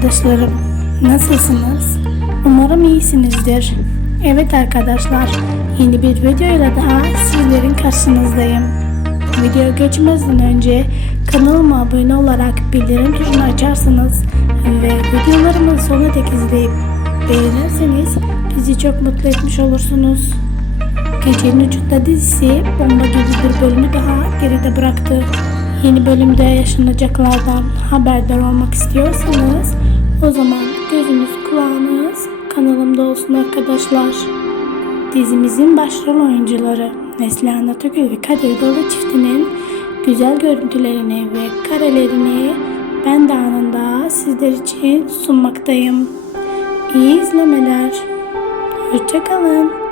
arkadaşlarım. Nasılsınız? Umarım iyisinizdir. Evet arkadaşlar, yeni bir videoyla daha sizlerin karşınızdayım. Video geçmeden önce kanalıma abone olarak bildirim tuşunu açarsanız ve videolarımı sona dek izleyip beğenirseniz bizi çok mutlu etmiş olursunuz. Gecenin Ucunda dizisi bomba gibi bir bölümü daha geride bıraktı yeni bölümde yaşanacaklardan haberdar olmak istiyorsanız o zaman gözünüz kulağınız kanalımda olsun arkadaşlar. Dizimizin başrol oyuncuları Neslihan Atakül ve Kadir Dolu çiftinin güzel görüntülerini ve karelerini ben de anında sizler için sunmaktayım. İyi izlemeler. Hoşçakalın.